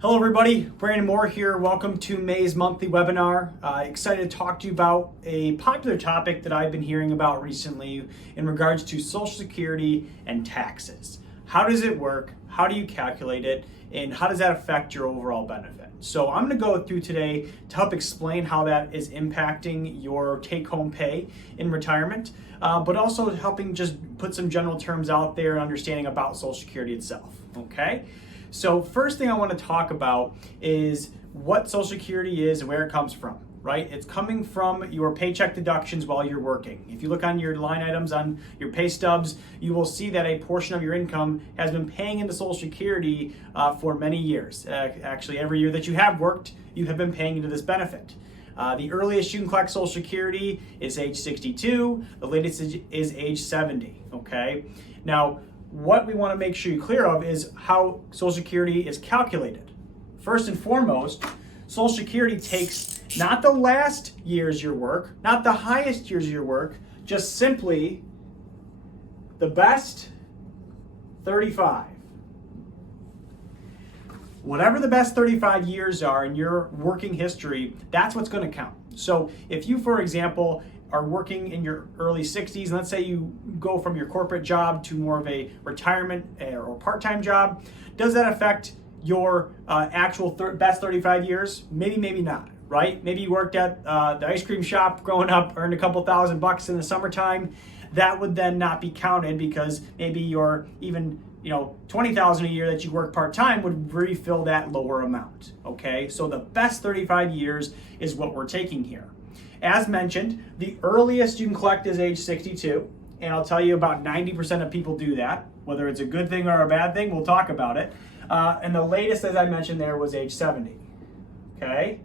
Hello everybody, Brandon Moore here. Welcome to May's monthly webinar. Excited to talk to you about a popular topic that I've been hearing about recently in regards to Social Security and taxes. How does it work? How do you calculate it? And how does that affect your overall benefit? So I'm going to go through today to help explain how that is impacting your take-home pay in retirement, but also helping just put some general terms out there and understanding about Social Security itself, okay? So first thing I want to talk about is what Social Security is and where it comes from, right? It's coming from your paycheck deductions while you're working. If you look on your line items on your pay stubs, you will see that a portion of your income has been paying into Social Security for many years. Actually, every year that you have worked, you have been paying into this benefit. The earliest you can collect Social Security is age 62. The latest is age 70, okay? Now, what we want to make sure you're clear of is how Social Security is calculated. First and foremost, Social Security takes not the last years your work, not the highest years of your work, just simply the best 35. Whatever the best 35 years are in your working history, that's what's going to count. So if you, for example, are working in your early 60s, and let's say you go from your corporate job to more of a retirement or part-time job, does that affect your actual best 35 years? Maybe, maybe not, right? Maybe you worked at the ice cream shop growing up, earned a couple $1,000 in the summertime. That would then not be counted because maybe your even $20,000 a year that you work part-time would refill that lower amount, okay? So the best 35 years is what we're taking here. As mentioned, the earliest you can collect is age 62, and I'll tell you about 90% of people do that. Whether it's a good thing or a bad thing, we'll talk about it. And the latest, as I mentioned there, was age 70, okay?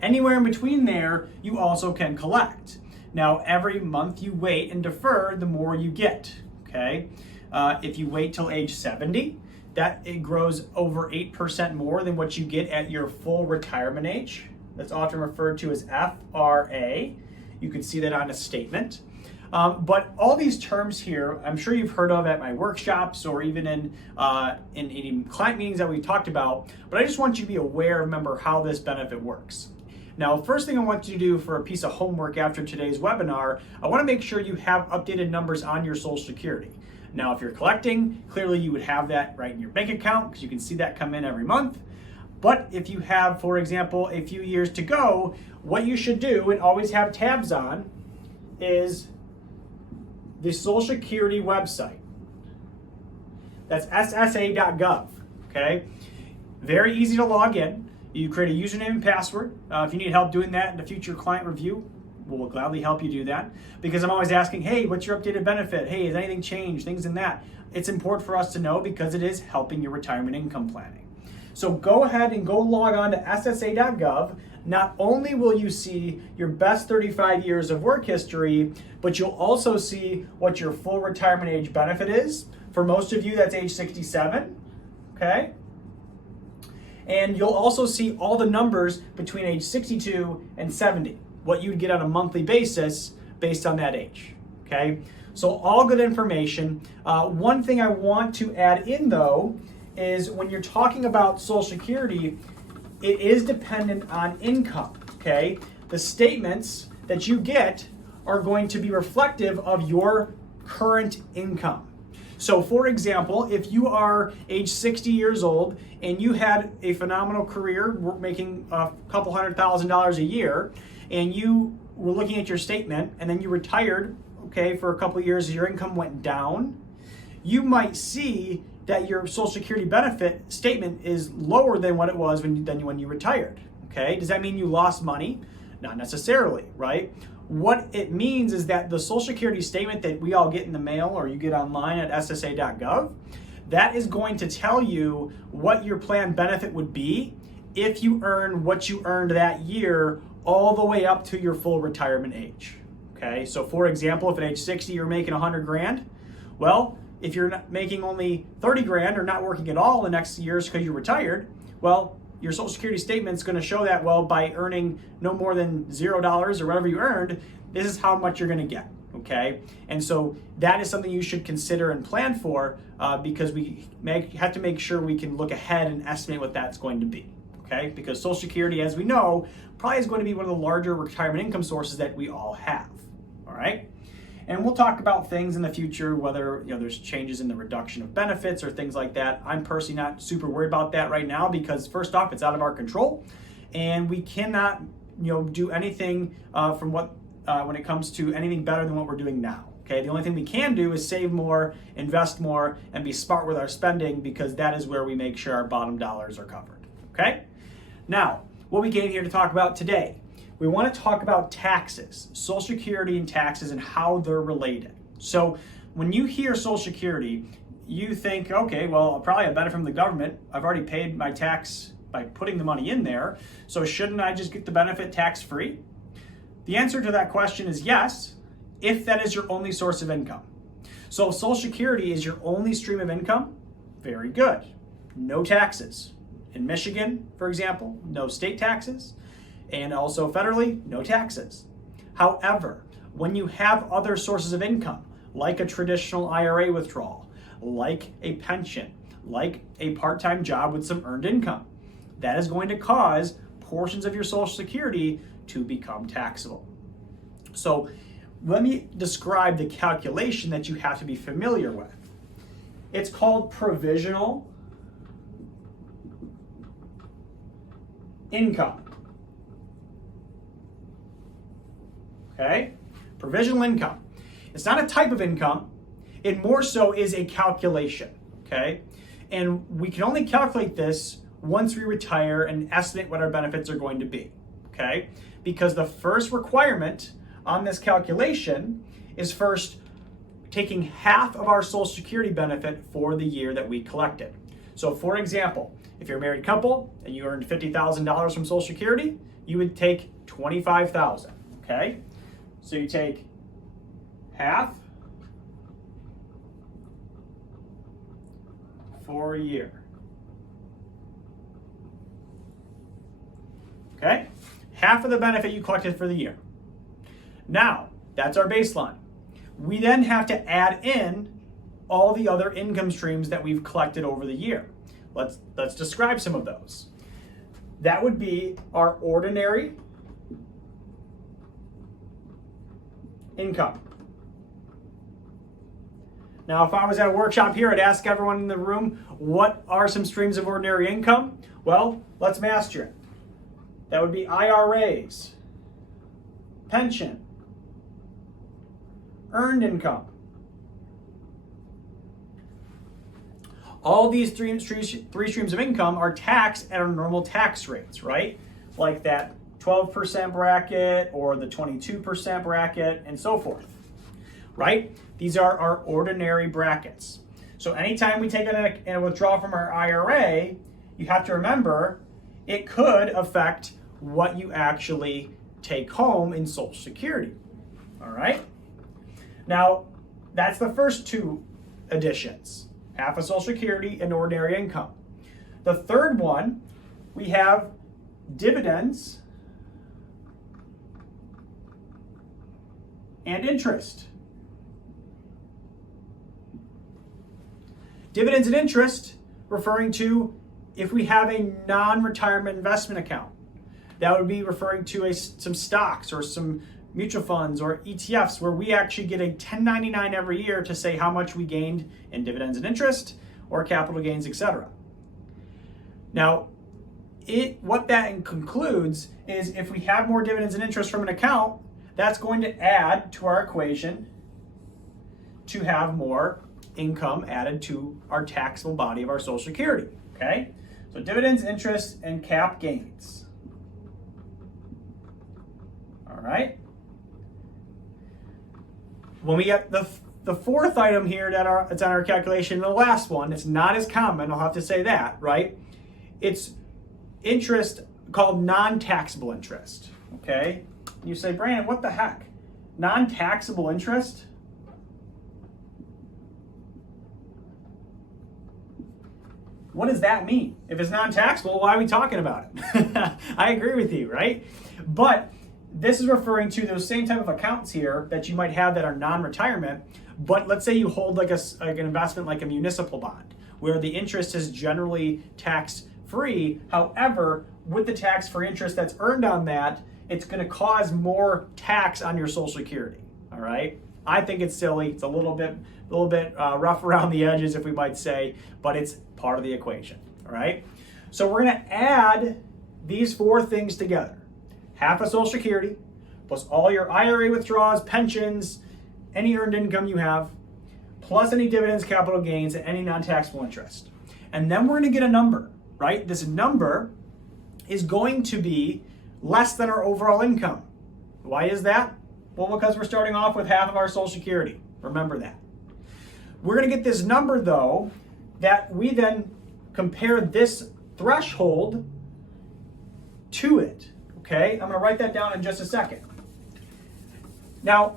Anywhere in between there, you also can collect. Now, every month you wait and defer, the more you get, okay? If you wait till age 70, it grows over 8% more than what you get at your full retirement age. That's often referred to as FRA. You can see that on a statement. But all these terms here, I'm sure you've heard of at my workshops or even in client meetings that we talked about, but I just want you to be aware, remember how this benefit works. Now, first thing I want you to do for a piece of homework after today's webinar, I want to make sure you have updated numbers on your Social Security. Now, if you're collecting, clearly you would have that right in your bank account because you can see that come in every month. But if you have, for example, a few years to go, what you should do and always have tabs on is the Social Security website. That's ssa.gov, okay? Very easy to log in. You create a username and password. If you need help doing that in the future client review, we'll gladly help you do that. Because I'm always asking, hey, what's your updated benefit? Hey, has anything changed? Things in that. It's important for us to know because it is helping your retirement income planning. So go ahead and go log on to ssa.gov. Not only will you see your best 35 years of work history, but you'll also see what your full retirement age benefit is. For most of you, that's age 67, okay? And you'll also see all the numbers between age 62 and 70, what you'd get on a monthly basis based on that age, okay? So all good information. One thing I want to add in though, is when you're talking about Social Security, it is dependent on income, okay? The statements that you get are going to be reflective of your current income. So for example, if you are age 60 years old and you had a phenomenal career making a couple $100,000 a year and you were looking at your statement and then you retired, okay, for a couple years, your income went down, you might see that your Social Security benefit statement is lower than what it was when you retired, okay? Does that mean you lost money? Not necessarily, right? What it means is that the Social Security statement that we all get in the mail or you get online at ssa.gov, that is going to tell you what your planned benefit would be if you earn what you earned that year all the way up to your full retirement age, okay? So for example, if at age 60 you're making 100 grand, well, if you're not making only 30 grand or not working at all the next years because you're retired, well, your Social Security statement's going to show that, well, by earning no more than $0 or whatever you earned, this is how much you're going to get, okay? And so that is something you should consider and plan for because we have to make sure we can look ahead and estimate what that's going to be, okay? Because Social Security, as we know, probably is going to be one of the larger retirement income sources that we all have, all right? And we'll talk about things in the future, whether there's changes in the reduction of benefits or things like that. I'm personally not super worried about that right now because first off, it's out of our control, and we cannot do anything when it comes to anything better than what we're doing now. Okay, the only thing we can do is save more, invest more, and be smart with our spending because that is where we make sure our bottom dollars are covered. Okay, now what we came here to talk about today. We want to talk about taxes, Social Security and taxes and how they're related. So when you hear Social Security, you think, okay, well, I'll probably have benefit from the government. I've already paid my tax by putting the money in there, so shouldn't I just get the benefit tax-free? The answer to that question is yes, if that is your only source of income. So if Social Security is your only stream of income, very good. No taxes. In Michigan, for example, no state taxes. And also federally, no taxes. However, when you have other sources of income, like a traditional IRA withdrawal, like a pension, like a part-time job with some earned income, that is going to cause portions of your Social Security to become taxable. So let me describe the calculation that you have to be familiar with. It's called provisional income. Okay? Provisional income. It's not a type of income. It more so is a calculation. Okay? And we can only calculate this once we retire and estimate what our benefits are going to be. Okay? Because the first requirement on this calculation is first taking half of our Social Security benefit for the year that we collected. So for example, if you're a married couple and you earned $50,000 from Social Security, you would take $25,000. Okay? So you take half for a year. Okay? Half of the benefit you collected for the year. Now, that's our baseline. We then have to add in all the other income streams that we've collected over the year. Let's describe some of those. That would be our ordinary income. Now, if I was at a workshop here, I'd ask everyone in the room, what are some streams of ordinary income? Well, let's master it. That would be IRAs, pension, earned income. All these three streams of income are taxed at our normal tax rates, right? Like that 12% bracket or the 22% bracket and so forth, right? These are our ordinary brackets. So anytime we take a withdrawal from our IRA, you have to remember it could affect what you actually take home in Social Security, all right? Now, that's the first two additions, half of Social Security and ordinary income. The third one, we have dividends and interest. Dividends and interest referring to if we have a non-retirement investment account. That would be referring to some stocks or some mutual funds or ETFs where we actually get a 1099 every year to say how much we gained in dividends and interest or capital gains, etc. Now, what that concludes is if we have more dividends and interest from an account, that's going to add to our equation to have more income added to our taxable body of our Social Security, okay? So dividends, interest, and cap gains. All right? When we get the fourth item here that's on our calculation, the last one, it's not as common, I'll have to say that, right? It's interest called non-taxable interest, okay? You say, Brandon, what the heck? Non-taxable interest? What does that mean? If it's non-taxable, why are we talking about it? I agree with you, right? But This is referring to those same type of accounts here that you might have that are non-retirement, but let's say you hold like an investment like a municipal bond, where the interest is generally tax-free. However, with the tax-free interest that's earned on that, it's going to cause more tax on your Social Security. All right. I think it's silly. It's a little bit rough around the edges, if we might say, but it's part of the equation. All right. So we're going to add these four things together: half of Social Security, plus all your IRA withdrawals, pensions, any earned income you have, plus any dividends, capital gains, and any non-taxable interest. And then we're going to get a number, right? This number is going to be less than our overall income. Why is that? Well, because we're starting off with half of our Social Security. Remember that. We're going to get this number, though, that we then compare this threshold to it. Okay, I'm going to write that down in just a second. Now,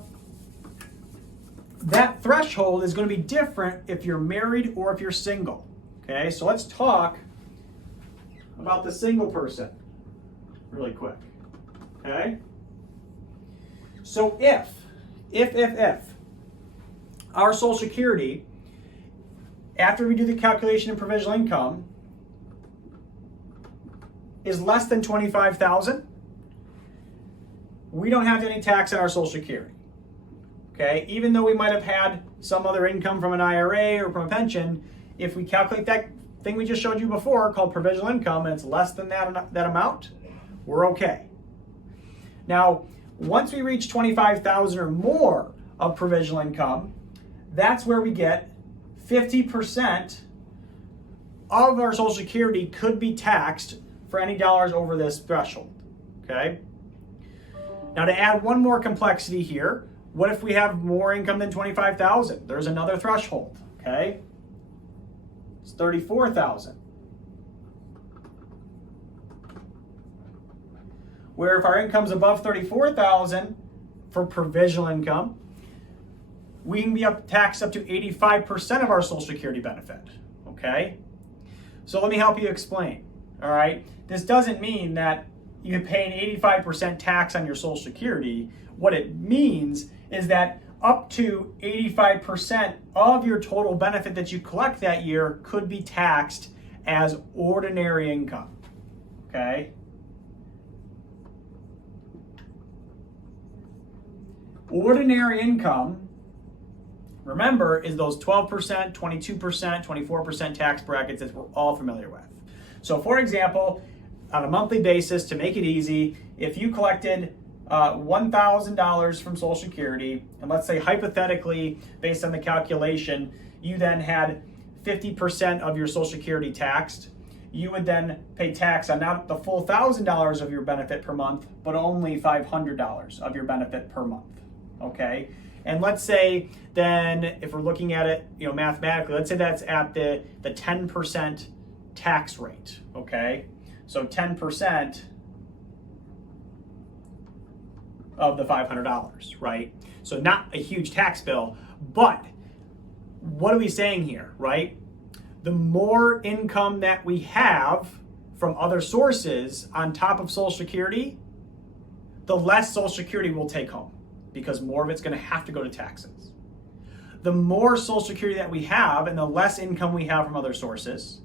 that threshold is going to be different if you're married or if you're single. Okay, so let's talk about the single person really quick. Okay, so if our Social Security, after we do the calculation of provisional income, is less than $25,000, we don't have any tax on our Social Security. Okay, even though we might have had some other income from an IRA or from a pension, if we calculate that thing we just showed you before called provisional income and it's less than that amount, we're okay. Now, once we reach $25,000 or more of provisional income, that's where we get 50% of our Social Security could be taxed for any dollars over this threshold. Okay. Now, to add one more complexity here, what if we have more income than $25,000? There's another threshold. Okay, it's $34,000. Where if our income's above $34,000 for provisional income, we can be taxed up to 85% of our Social Security benefit. Okay, so let me help you explain. All right, this doesn't mean that you pay an 85% tax on your Social Security. What it means is that up to 85% of your total benefit that you collect that year could be taxed as ordinary income. Okay? Ordinary income, remember, is those 12%, 22%, 24% tax brackets that we're all familiar with. So for example, on a monthly basis, to make it easy, if you collected $1,000 from Social Security, and let's say hypothetically, based on the calculation, you then had 50% of your Social Security taxed, you would then pay tax on not the full $1,000 of your benefit per month, but only $500 of your benefit per month. Okay, and let's say then, if we're looking at it, mathematically, let's say that's at the 10% tax rate. Okay, so 10% of the $500, right? So not a huge tax bill, but what are we saying here, right? The more income that we have from other sources on top of Social Security, the less Social Security we'll take home, because more of it's going to have to go to taxes. The more Social Security that we have and the less income we have from other sources,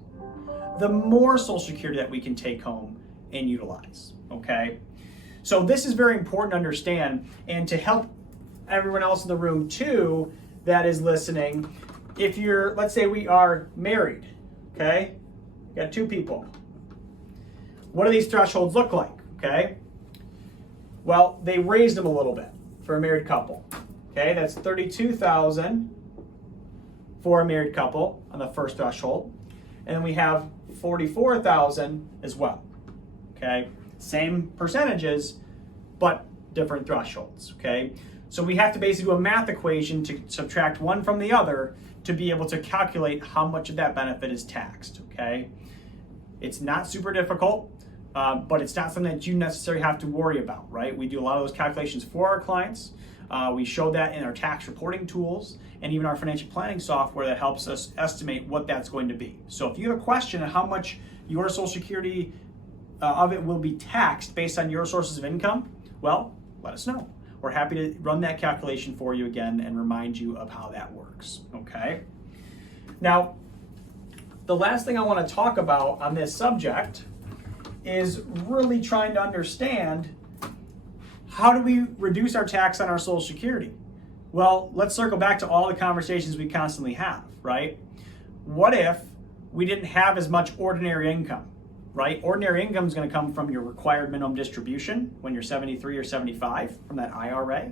the more Social Security that we can take home and utilize, okay? So this is very important to understand, and to help everyone else in the room too that is listening. If let's say we are married, okay? We got two people. What do these thresholds look like, okay? Well, they raised them a little bit for a married couple. Okay, that's $32,000 for a married couple on the first threshold. And then we have $44,000 as well. Okay, same percentages, but different thresholds. Okay, so we have to basically do a math equation to subtract one from the other to be able to calculate how much of that benefit is taxed. Okay, it's not super difficult. But it's not something that you necessarily have to worry about, right? We do a lot of those calculations for our clients. We show that in our tax reporting tools and even our financial planning software that helps us estimate what that's going to be. So if you have a question on how much your Social Security of it will be taxed based on your sources of income, well, let us know. We're happy to run that calculation for you again and remind you of how that works, okay? Now, the last thing I want to talk about on this subject is really trying to understand, how do we reduce our tax on our Social Security? Well, let's circle back to all the conversations we constantly have, right? What if we didn't have as much ordinary income, right? Ordinary income is going to come from your required minimum distribution when you're 73 or 75 from that IRA,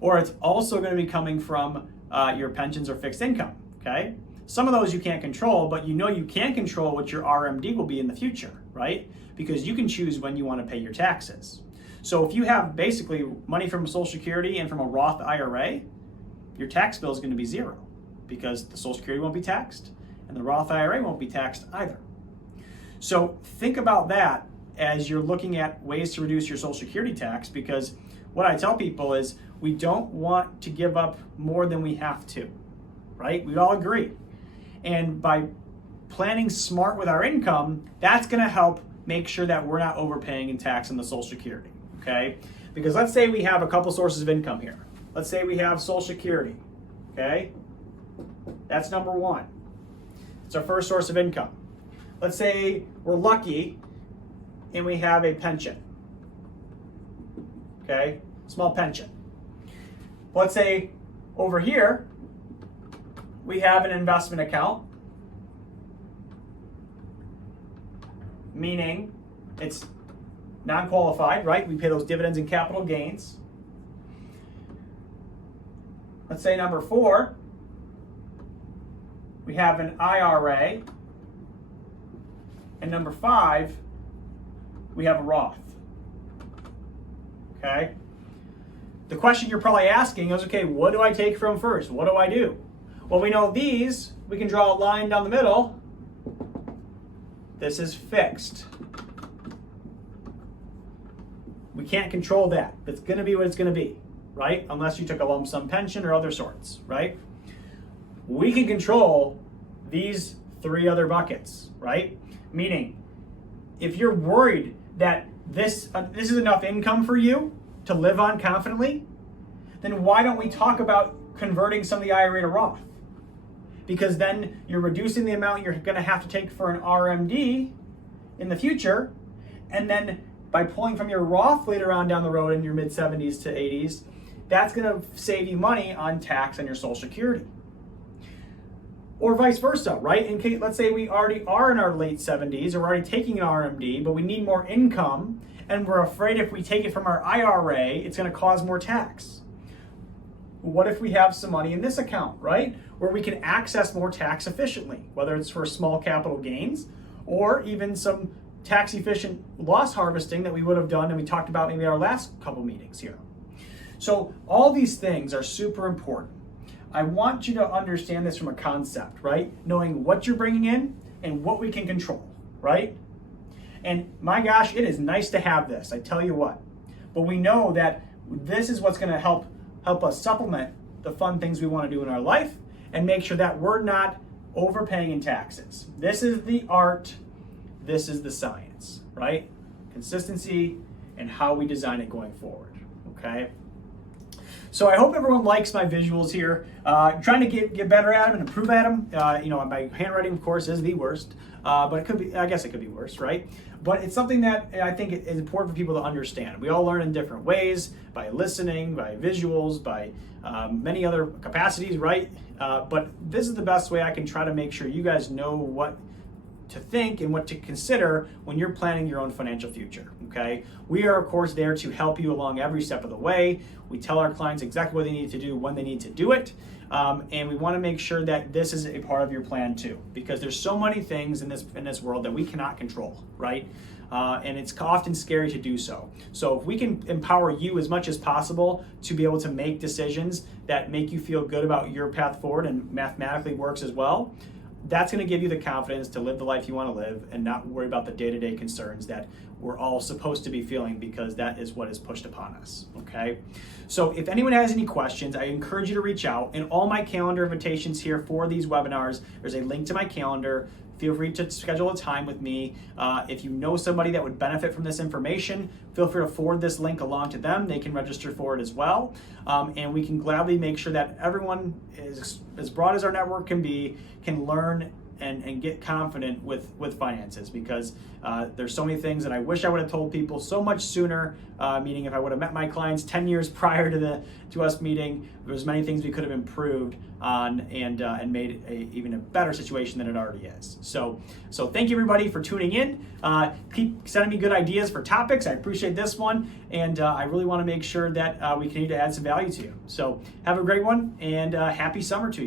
or it's also going to be coming from your pensions or fixed income, okay? Some of those you can't control, but you know you can control what your RMD will be in the future, right? Because you can choose when you want to pay your taxes. So if you have basically money from Social Security and from a Roth IRA, your tax bill is going to be zero because the Social Security won't be taxed and the Roth IRA won't be taxed either. So think about that as you're looking at ways to reduce your Social Security tax, because what I tell people is we don't want to give up more than we have to, right? We all agree. And by planning smart with our income, that's going to help make sure that we're not overpaying in tax on the Social Security, okay? Because let's say we have a couple sources of income here. Let's say we have Social Security, okay? That's number one. It's our first source of income. Let's say we're lucky and we have a pension, okay? Small pension. Let's say over here, we have an investment account, meaning it's non-qualified, right? We pay those dividends and capital gains. Let's say number 4, we have an IRA. And number 5, we have a Roth. Okay? The question you're probably asking is, okay, what do I take from first? What do I do? Well, we know these, we can draw a line down the middle. This is fixed. We can't control that. It's going to be what it's going to be, right? Unless you took a lump sum pension or other sorts, right? We can control these 3 other buckets, right? Meaning, if you're worried that this is enough income for you to live on confidently, then why don't we talk about converting some of the IRA to Roth? Because then you're reducing the amount you're going to have to take for an RMD in the future, and then by pulling from your Roth later on down the road in your mid-70s to 80s, that's going to save you money on tax on your Social Security. Or vice versa, right? In case, let's say we already are in our late 70s, or we're already taking an RMD, but we need more income, and we're afraid if we take it from our IRA, it's going to cause more tax. What if we have some money in this account, right? Where we can access more tax efficiently, whether it's for small capital gains or even some tax efficient loss harvesting that we would have done and we talked about maybe our last couple meetings here. So all these things are super important. I want you to understand this from a concept, right? Knowing what you're bringing in and what we can control, right? And my gosh, it is nice to have this, I tell you what. But we know that this is what's going to help us supplement the fun things we want to do in our life and make sure that we're not overpaying in taxes. This is the art, this is the science, right? Consistency and how we design it going forward, okay? So I hope everyone likes my visuals here. Trying to get better at them and improve at them. My handwriting, of course, is the worst, but it could be. I guess it could be worse, right? But it's something that I think is important for people to understand. We all learn in different ways, by listening, by visuals, by many other capacities, right? But this is the best way I can try to make sure you guys know what to think and what to consider when you're planning your own financial future, okay? We are, of course, there to help you along every step of the way. We tell our clients exactly what they need to do, when they need to do it, and we want to make sure that this is a part of your plan too, because there's so many things in this world that we cannot control, right? And it's often scary to do so. So if we can empower you as much as possible to be able to make decisions that make you feel good about your path forward and mathematically works as well, that's going to give you the confidence to live the life you want to live and not worry about the day-to-day concerns that we're all supposed to be feeling, because that is what is pushed upon us, okay? So if anyone has any questions, I encourage you to reach out. In all my calendar invitations here for these webinars, there's a link to my calendar. feel free to schedule a time with me. If you know somebody that would benefit from this information, feel free to forward this link along to them. They can register for it as well. And we can gladly make sure that everyone, is as broad as our network can be, can learn and get confident with finances, because there's so many things that I wish I would have told people so much sooner, meaning if I would have met my clients 10 years prior to us meeting, there's many things we could have improved on and made even a better situation than it already is. So thank you everybody for tuning in. Keep sending me good ideas for topics. I appreciate this one, and I really want to make sure that we continue to add some value to you. So have a great one, and happy summer to you.